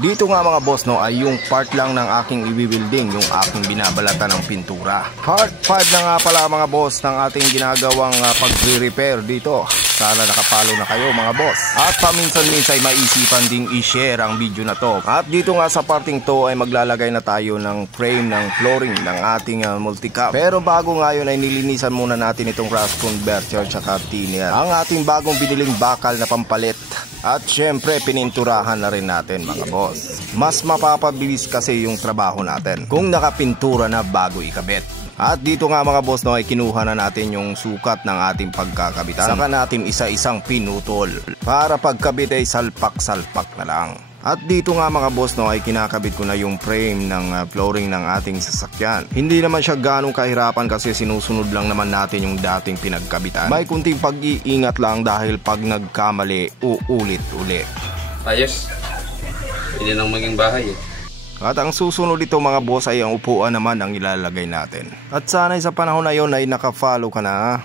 Dito nga mga boss no ay yung part lang ng aking i-building, yung aking binabalatan ng pintura. Part 5 na nga pala mga boss ng ating ginagawang pag-repair dito. Sana nakapalo na kayo mga boss. At paminsan-minsan ay maisipan ding i-share ang video na to. At dito nga sa parting to ay maglalagay na tayo ng frame ng flooring ng ating multicam. Pero bago nga yun ay nilinisan muna natin itong rust converter tsaka thinner. Ang ating bagong biniling bakal na pampalit. At syempre pininturahan na rin natin mga boss. Mas mapapabilis kasi yung trabaho natin kung nakapintura na bago ikabit. At dito nga mga boss no ay kinuha na natin yung sukat ng ating pagkakabitan. Saka natin isa-isang pinutol para pagkabit ay salpak-salpak na lang. At dito nga mga boss no ay kinakabit ko na yung frame ng flooring ng ating sasakyan. Hindi naman siya ganong kahirapan kasi sinusunod lang naman natin yung dating pinagkabitan. May kunting pag-iingat lang dahil pag nagkamali uulit-ulit. Ayos. Pwede nang maging bahay eh. At ang susunod dito mga boss ay ang upuan naman ang ilalagay natin. At sana'y sa panahon na yon ay naka-follow ka na.